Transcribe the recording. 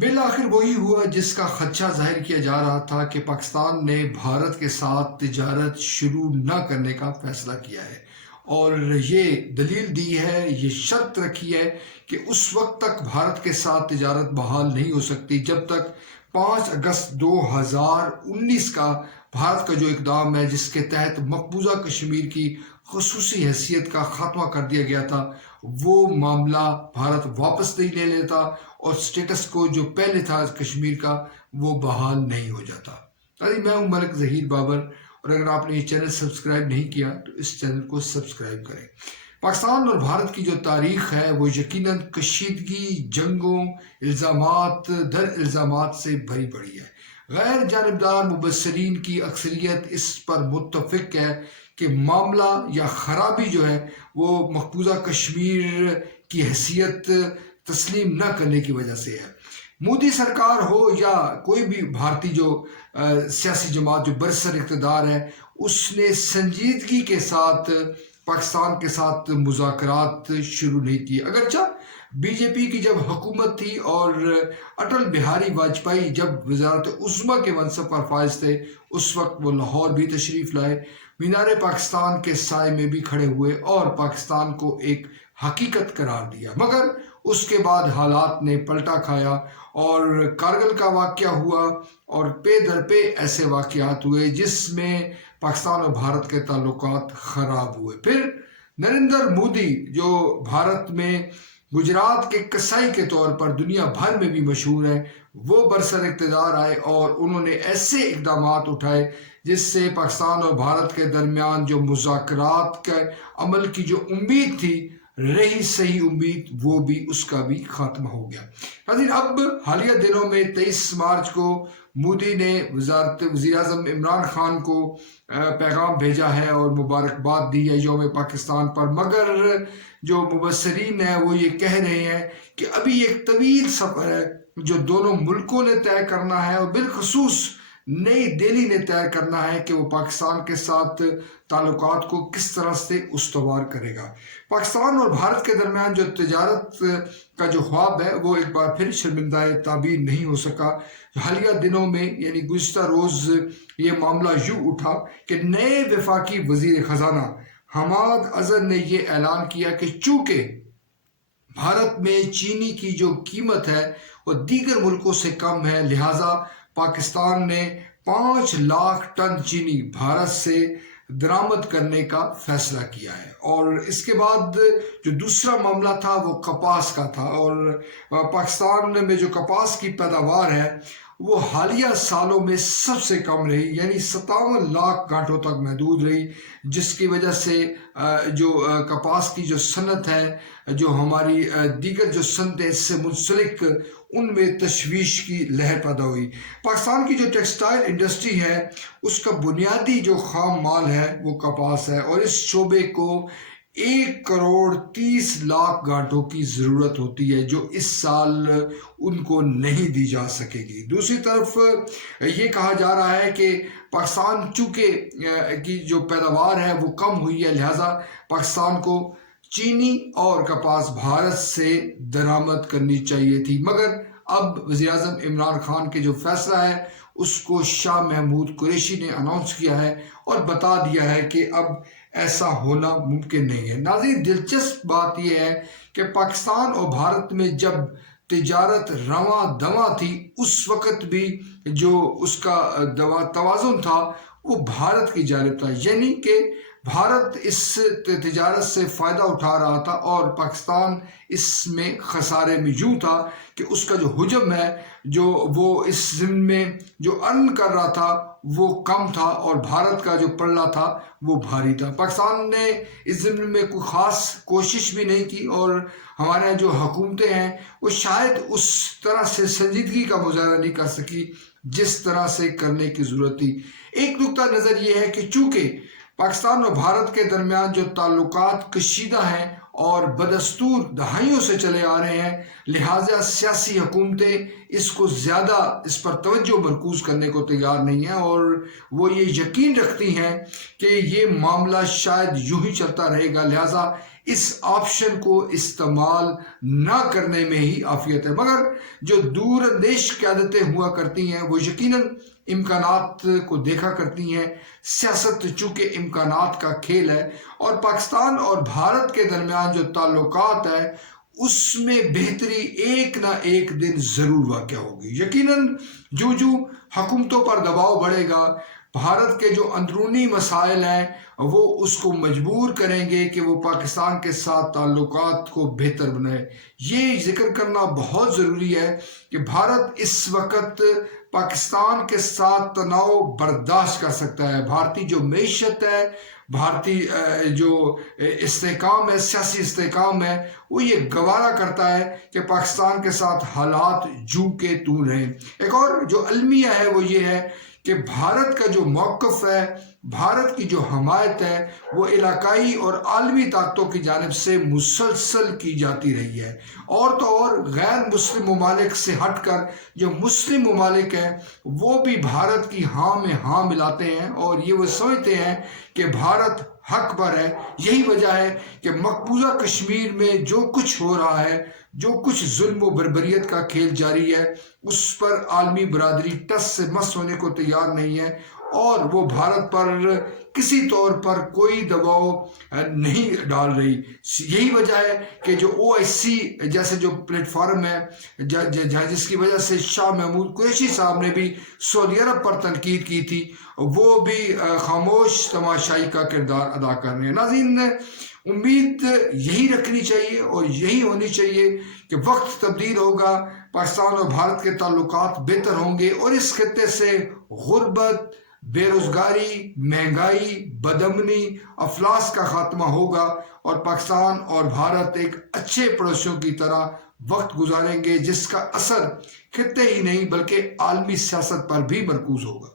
بالآخر وہی ہوا جس کا خدشہ ظاہر کیا جا رہا تھا کہ پاکستان نے بھارت کے ساتھ تجارت شروع نہ کرنے کا فیصلہ کیا ہے، اور یہ دلیل دی ہے، یہ شرط رکھی ہے کہ اس وقت تک بھارت کے ساتھ تجارت بحال نہیں ہو سکتی جب تک 5 اگست 2019 کا بھارت کا جو اقدام ہے جس کے تحت مقبوضہ کشمیر کی خصوصی حیثیت کا خاتمہ کر دیا گیا تھا، وہ معاملہ بھارت واپس نہیں لے لیتا اور سٹیٹس کو جو پہلے تھا کشمیر کا وہ بحال نہیں ہو جاتا۔ میں ہوں ملک ظہیر بابر، اور اگر آپ نے یہ چینل سبسکرائب نہیں کیا تو اس چینل کو سبسکرائب کریں۔ پاکستان اور بھارت کی جو تاریخ ہے وہ یقیناً کشیدگی، جنگوں، الزامات در الزامات سے بھری پڑی ہے۔ غیر جانبدار مبصرین کی اکثریت اس پر متفق ہے کہ معاملہ یا خرابی جو ہے وہ مقبوضہ کشمیر کی حیثیت تسلیم نہ کرنے کی وجہ سے ہے۔ مودی سرکار ہو یا کوئی بھی بھارتی جو سیاسی جماعت جو برسر اقتدار ہے، اس نے سنجیدگی کے ساتھ پاکستان کے ساتھ مذاکرات شروع نہیں کیے۔ اگرچہ بی جے پی کی جب حکومت تھی اور اٹل بہاری واجپئی جب وزارت عظمیٰ کے منصب پر فائز تھے، اس وقت وہ لاہور بھی تشریف لائے، مینار پاکستان کے سائے میں بھی کھڑے ہوئے اور پاکستان کو ایک حقیقت قرار دیا۔ مگر اس کے بعد حالات نے پلٹا کھایا اور کارگل کا واقعہ ہوا اور پے در پے ایسے واقعات ہوئے جس میں پاکستان اور بھارت کے تعلقات خراب ہوئے۔ پھر نریندر مودی جو بھارت میں گجرات کے کسائی کے طور پر دنیا بھر میں بھی مشہور ہے، وہ برسر اقتدار آئے اور انہوں نے ایسے اقدامات اٹھائے جس سے پاکستان اور بھارت کے درمیان جو مذاکرات کے عمل کی جو امید تھی، رہی صحیح امید، وہ بھی اس کا بھی خاتمہ ہو گیا۔ ناظرین، اب حالیہ دنوں میں 23 مارچ کو مودی نے وزیر اعظم عمران خان کو پیغام بھیجا ہے اور مبارکباد دی ہے یوم پاکستان پر، مگر جو مبصرین ہیں وہ یہ کہہ رہے ہیں کہ ابھی ایک طویل سفر ہے جو دونوں ملکوں نے طے کرنا ہے، اور بالخصوص نئی دہلی نے طے کرنا ہے کہ وہ پاکستان کے ساتھ تعلقات کو کس طرح سے استوار کرے گا۔ پاکستان اور بھارت کے درمیان جو تجارت کا جو خواب ہے وہ ایک بار پھر شرمندہ تعبیر نہیں ہو سکا۔ حالیہ دنوں میں یعنی گزشتہ روز یہ معاملہ یوں اٹھا کہ نئے وفاقی وزیر خزانہ حماد اظہر نے یہ اعلان کیا کہ چونکہ بھارت میں چینی کی جو قیمت ہے وہ دیگر ملکوں سے کم ہے، لہٰذا پاکستان نے 5 لاکھ ٹن چینی بھارت سے درآمد کرنے کا فیصلہ کیا ہے۔ اور اس کے بعد جو دوسرا معاملہ تھا وہ کپاس کا تھا، اور پاکستان میں جو کپاس کی پیداوار ہے وہ حالیہ سالوں میں سب سے کم رہی، یعنی 57 لاکھ گانٹھوں تک محدود رہی، جس کی وجہ سے جو کپاس کی جو صنعت ہے، جو ہماری دیگر جو صنعتیں اس سے منسلک، ان میں تشویش کی لہر پیدا ہوئی۔ پاکستان کی جو ٹیکسٹائل انڈسٹری ہے اس کا بنیادی جو خام مال ہے وہ کپاس ہے، اور اس شعبے کو 1,30,00,000 گانٹھوں کی ضرورت ہوتی ہے جو اس سال ان کو نہیں دی جا سکے گی۔ دوسری طرف یہ کہا جا رہا ہے کہ پاکستان چونکہ کی جو پیداوار ہے وہ کم ہوئی ہے، لہٰذا پاکستان کو چینی اور کپاس بھارت سے درآمد کرنی چاہیے تھی، مگر اب وزیر اعظم عمران خان کے جو فیصلہ ہے اس کو شاہ محمود قریشی نے اناؤنس کیا ہے اور بتا دیا ہے کہ اب ایسا ہونا ممکن نہیں ہے۔ ناظرین، دلچسپ بات یہ ہے کہ پاکستان اور بھارت میں جب تجارت رواں دواں تھی اس وقت بھی جو اس کا توازن تھا وہ بھارت کی جانب تھا، یعنی کہ بھارت اس تجارت سے فائدہ اٹھا رہا تھا اور پاکستان اس میں خسارے میں یوں تھا کہ اس کا جو حجم ہے جو وہ اس ضمن میں جو ارن کر رہا تھا وہ کم تھا، اور بھارت کا جو پلڑا تھا وہ بھاری تھا۔ پاکستان نے اس ضمن میں کوئی خاص کوشش بھی نہیں کی، اور ہمارے جو حکومتیں ہیں وہ شاید اس طرح سے سنجیدگی کا مظاہرہ نہیں کر سکی جس طرح سے کرنے کی ضرورت تھی۔ ایک نقطہ نظر یہ ہے کہ چونکہ پاکستان اور بھارت کے درمیان جو تعلقات کشیدہ ہیں اور بدستور دہائیوں سے چلے آ رہے ہیں، لہٰذا سیاسی حکومتیں اس کو زیادہ اس پر توجہ مرکوز کرنے کو تیار نہیں ہیں، اور وہ یہ یقین رکھتی ہیں کہ یہ معاملہ شاید یوں ہی چلتا رہے گا، لہٰذا اس آپشن کو استعمال نہ کرنے میں ہی عافیت ہے۔ مگر جو دور اندیش قیادتیں ہوا کرتی ہیں وہ یقیناً امکانات کو دیکھا کرتی ہیں۔ سیاست چونکہ امکانات کا کھیل ہے، اور پاکستان اور بھارت کے درمیان جو تعلقات ہے اس میں بہتری ایک نہ ایک دن ضرور واقع ہوگی۔ یقیناً جو حکومتوں پر دباؤ بڑھے گا، بھارت کے جو اندرونی مسائل ہیں وہ اس کو مجبور کریں گے کہ وہ پاکستان کے ساتھ تعلقات کو بہتر بنائے۔ یہ ذکر کرنا بہت ضروری ہے کہ بھارت اس وقت پاکستان کے ساتھ تناؤ برداشت کر سکتا ہے۔ بھارتی جو معیشت ہے، بھارتی جو استحکام ہے، سیاسی استحکام ہے، وہ یہ گوارا کرتا ہے کہ پاکستان کے ساتھ حالات جو کے توں رہیں۔ ایک اور جو المیہ ہے وہ یہ ہے کہ بھارت کا جو موقف ہے، بھارت کی جو حمایت ہے وہ علاقائی اور عالمی طاقتوں کی جانب سے مسلسل کی جاتی رہی ہے۔ اور تو اور غیر مسلم ممالک سے ہٹ کر جو مسلم ممالک ہیں وہ بھی بھارت کی ہاں میں ہاں ملاتے ہیں، اور یہ وہ سمجھتے ہیں کہ بھارت حق پر ہے۔ یہی وجہ ہے کہ مقبوضہ کشمیر میں جو کچھ ہو رہا ہے، جو کچھ ظلم و بربریت کا کھیل جاری ہے، اس پر عالمی برادری ٹس سے مس ہونے کو تیار نہیں ہے، اور وہ بھارت پر کسی طور پر کوئی دباؤ نہیں ڈال رہی۔ یہی وجہ ہے کہ جو OIC جیسے جو پلیٹ فارم ہے جس کی وجہ سے شاہ محمود قریشی صاحب نے بھی سعودی عرب پر تنقید کی تھی، وہ بھی خاموش تماشائی کا کردار ادا کر رہے ہیں۔ ناظرین، امید یہی رکھنی چاہیے اور یہی ہونی چاہیے کہ وقت تبدیل ہوگا، پاکستان اور بھارت کے تعلقات بہتر ہوں گے، اور اس خطے سے غربت، بے روزگاری، مہنگائی، بدامنی، افلاس کا خاتمہ ہوگا، اور پاکستان اور بھارت ایک اچھے پڑوسیوں کی طرح وقت گزاریں گے، جس کا اثر خطے ہی نہیں بلکہ عالمی سیاست پر بھی مرکوز ہوگا۔